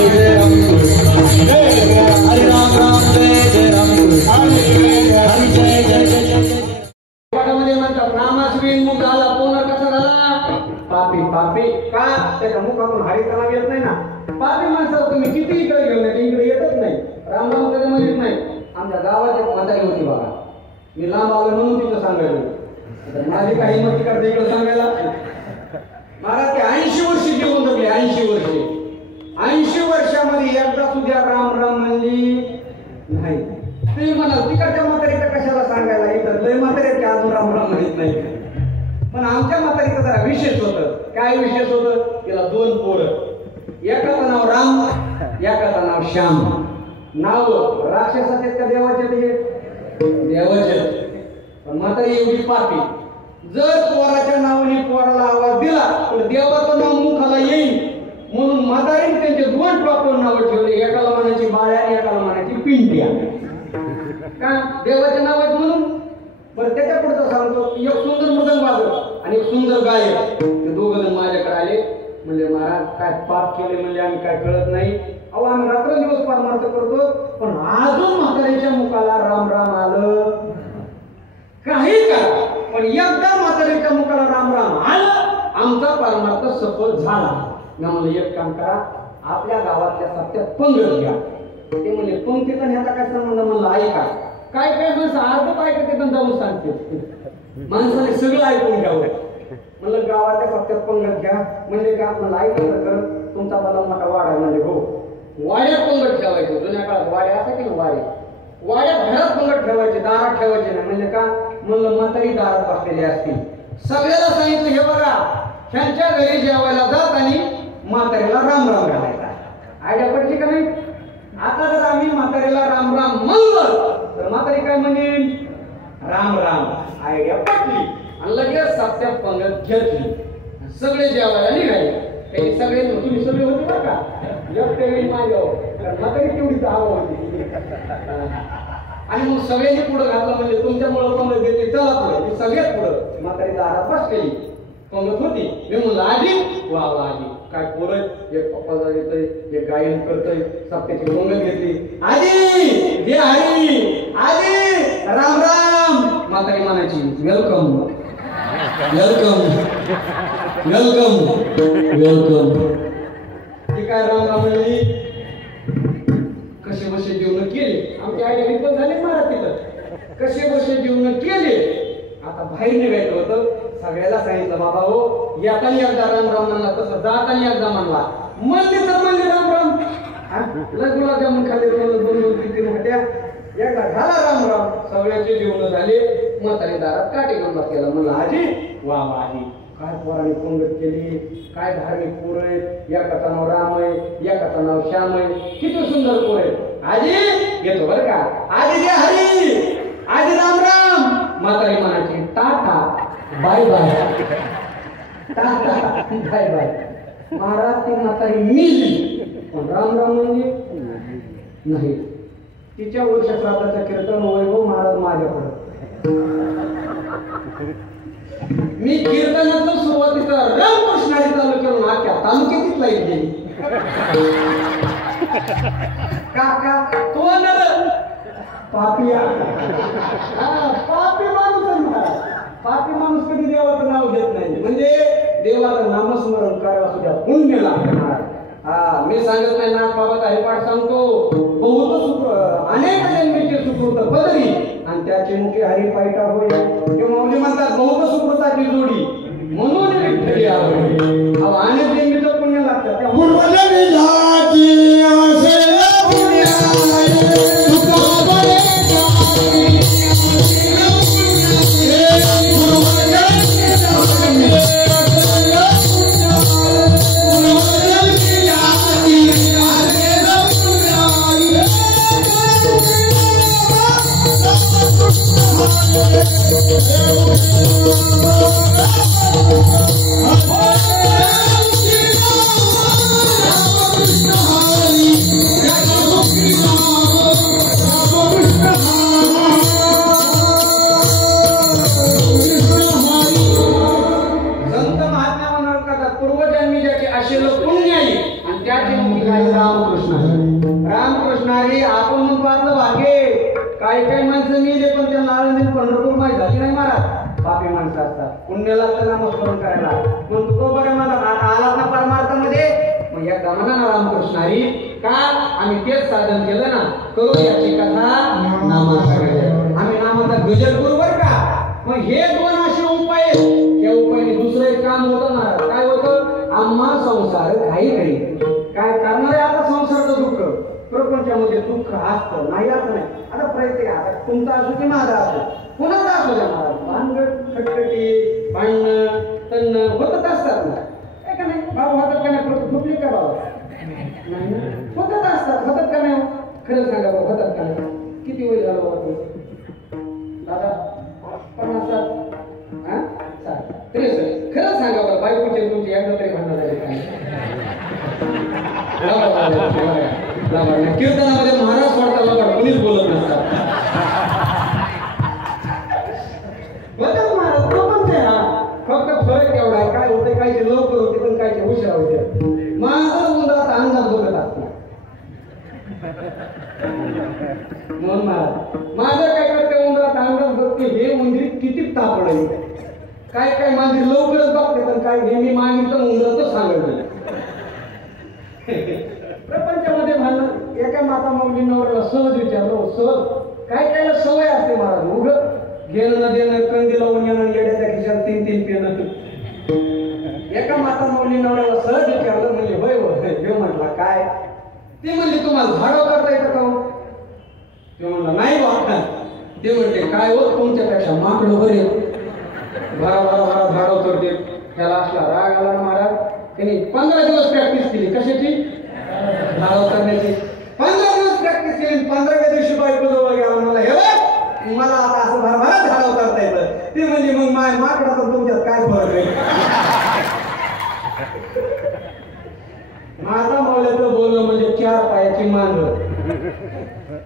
Oh, Ramakrishna Hari. Ramakrishna Hari. आपण मग पाहतो भाग्ये काही काही माणसं मेले पण त्या नारायण पंढरपूर माहीत झाली नाही महाराज. पापी माणसं असतात, पुण्य लागतं नामस्मरण करायला. पण तू बरं मला आलात ना परमार्थामध्ये, मग या गमना ना रामकृष्ण हरी. का आम्ही तेच साधन केलं ना, करू याची कथा नामाचा गजर. आम्ही नामाचा गजर करू बरं का. मग हे दोन असे उपाय आहेत. त्या उपायाने दुसरं एक काम होतं ना, काय होतं, आम्हा संसार काही काही काय करणार आहे. आता संसारचं दुःख प्रपंचामध्ये दुःख असतं नाही असं नाही. आता प्रत्येक आता तुमचा असो की माझा असो, कुणाचा असो द्या महाराज, भानगड खटखटी भांडणं तणणं होतच असतात ना. काय का नाही भाऊ होतात का नाही, झोपली का बाबा नाही ना, होतच असतात. होतात का नाही, खरं सांगा बाबा होतात का नाही. किती वय झालं बाबा दादा, 50 हा 63. खरं सांगा बरं, बायकोचे तुमची एकदा तरी भांडण झाली का कीर्तनामध्ये महाराज वाटताना कोणीच बोलत नसतात. बघा महाराज तो पण ते फक्त फरक एवढा आहे. काय होते, कायचे लवकर होते पण कायचे हुशार होते. माझं मुलाचा अंदाज बघत असतो म्हणून माझं काय करते, उंदराचा अंदाज बघते हे उंदीर किती तापड आहे. काय काय मांजरी लवकरच बघते पण काय हे मी मागितलं उंदराचं सांगत. प्रपंचामध्ये म्हणणं एका माता माऊली नवऱ्याला सहज विचारलं, सहज काय काय सवय असते महाराज, उग घेणं न देणं, कंदी लावून येणं, येड्याच्या खिशात 3 पेनं. एका माता माऊली नवऱ्याला सहज विचारलं, म्हणजे होय होय. हे म्हटला काय, ते म्हणले तुम्हाला झाडं करता येतं का. ते म्हणलं नाही बा. ते म्हणते काय हो, तुमच्यापेक्षा माकडं बरे भरा भरा भरा झाडं करते. त्याला असला राग आला महाराज. त्यांनी 15 दिवस प्रॅक्टिस केली. कशाची, झाडं करण्याची. 15 दिवस प्रॅक्टिस केली. 15व्या दिवशी बायको जवळ गेला, मला हे मला आता असं भरभरा झाडं करता येतं. ते म्हणजे मग माकडाचा तुमच्यात काय फरक आहे. माझा मौल्याचं बोलणं म्हणजे 4 पायाची मांजर.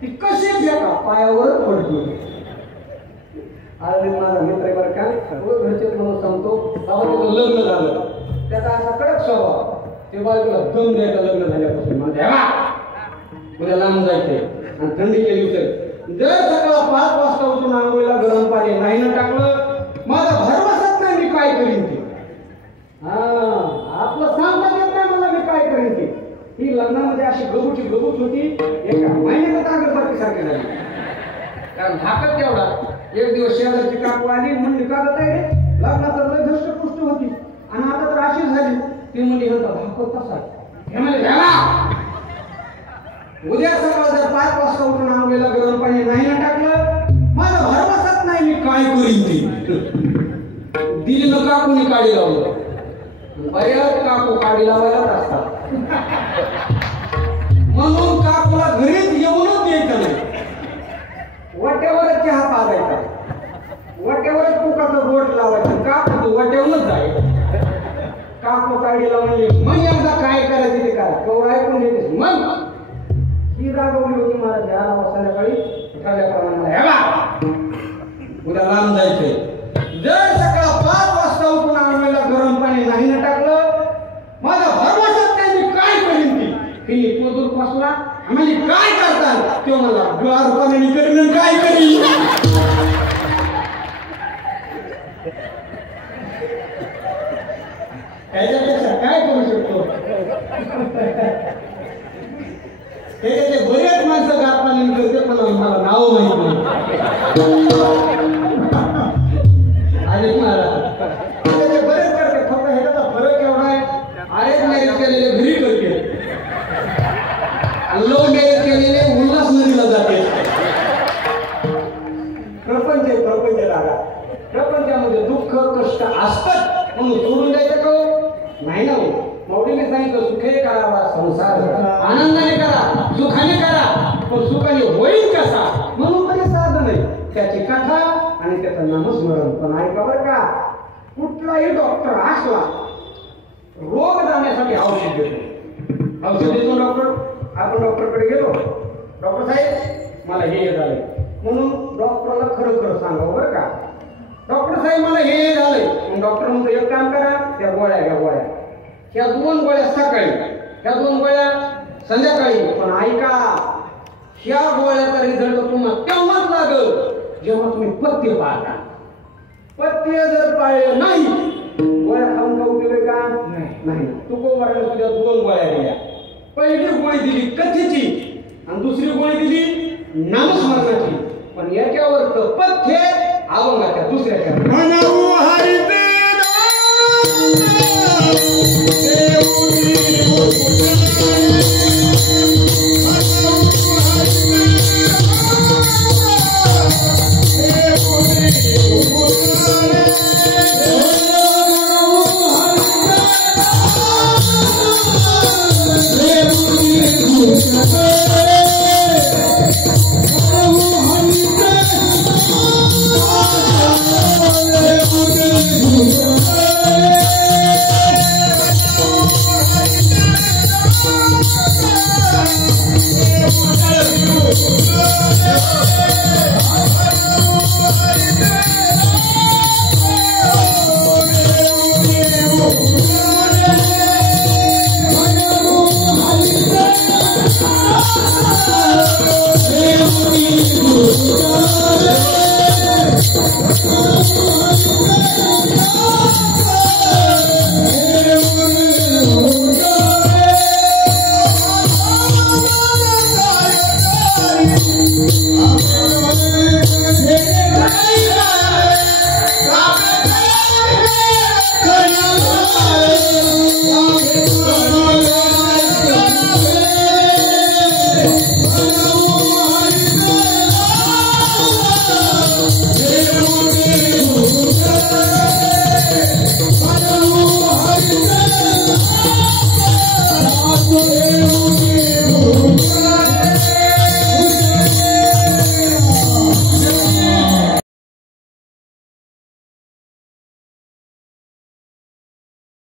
ती कशी फेका पायावरच पडतो. आज माझा मित्र आहे बरं का, घरचे म्हणून सांगतो, त्याचं लग्न झालं. त्याचा असा कडक स्वभाव. ते बाजूला दम द्यायचं लग्न झाल्यापासून. म्हणजे उद्या लांब जायचंय आणि थंडीचे दिवस जर सकाळ 5 वाजता उठून आंघोळीला गरम पाणी नाही ना टाकलं, माझा भरवसाच नाही मी काय करीन ते. आपलं सांगता येत नाही मला मी काय करीन ते. ही लग्नामध्ये अशी गबूची गबूच होती, एका महिन्यात अगरबत्ती सारखी झाली. कारण धाकत तेवढा. एक दिवस शेजारची काकू आली, म्हणली का गं ताई लग्नात लय धष्टपुष्ट होती आणि आता तर अशी झाली. ती म्हणली धाकत कसा हे म्हणजे उद्या सकाळ जर 5 वाजता उठून आंघोळीला गरम पाणी नाही ना टाकलं, माझा भरवसाच नाही मी काय करीन ती. दिली न काकूने काडी लावलं. बऱ्याच काकू काडी लावायलाच असतात. म्हणून काकूला घरीच येऊनच द्यायचं नाही. वाट्यावरच चहा पाजायचा, वाट्यावरच तुकाचं बोट लावायचं. काकू वाट्यावरच जायचं. काकू काढीला म्हणले मग एकदा काय करायचं ते करा, कवर ऐकून घेतेस. मग ही रागवली होती मला घ्यायला संध्याकाळी ठरल्याप्रमाणे उद्या लांब जायचंय. जर सकाळ 5 वाजता उठून आंघोळीला गरम पाणी नाही ना टाकलं, माझा भरवसाच नाही मी काय करीन ती. ही तो दूर फसला आम्हाला काय करतात तो मला गार पाण्याने करीन काय करीन. त्याच्यापेक्षा काय करू शकतो. त्याच्याचे बरेच माणसं गार पाण्याने करते पण मला नाव माहित नाही. अरे महाराज त्याचे बरेच करते, फक्त ह्याचा फरक एवढा आहे, अरेंज मॅरेज केलेले घरी करते, लव्ह मॅरेज केलेले उल्हास नदीला जाते. प्रपंच लागा. प्रपंचामध्ये दुःख कष्ट असतात म्हणून सोडून द्यायचं का नाही ना. माऊलीने सांगितलं सुखे करावा संसार, आनंदाने करा, सुखाने करा, पण सुखाने होईल कसा म्हणून तरी साधन आहे. त्याची कथा आणि त्याचं नामस्मरण. पण ऐका बरं का, कुठलाही डॉक्टर असला रोग जाण्यासाठी औषध देतो. औषध देतो डॉक्टर. आपण डॉक्टरकडे गेलो, डॉक्टर साहेब मला हे झालंय म्हणून डॉक्टरला खरं खरं सांगावं बरं का. डॉक्टर साहेब मला हे झालंय. मग डॉक्टर म्हणतो एक काम करा, त्या गोळ्या घ्या. गोळ्या ह्या 2 गोळ्या सकाळी, ह्या 2 गोळ्या संध्याकाळी. पण ऐका, ह्या गोळ्याचा रिझल्ट तुम्हाला तेव्हाच लागल जेव्हा तुम्ही पथ्य पाळता. पथ्य जर पाळले नाही, गोळ्या खाऊन का उपयोग आहे का? नाही. तुकोबाराने सुद्धा 2 गोळ्या दिल्या. पहिली गोळी दिली कथेची आणि दुसरी गोळी दिली नामस्मरणाची. पण याच्यावर तर पथ्य अभंगाच्या दुसऱ्याच्या Thank you.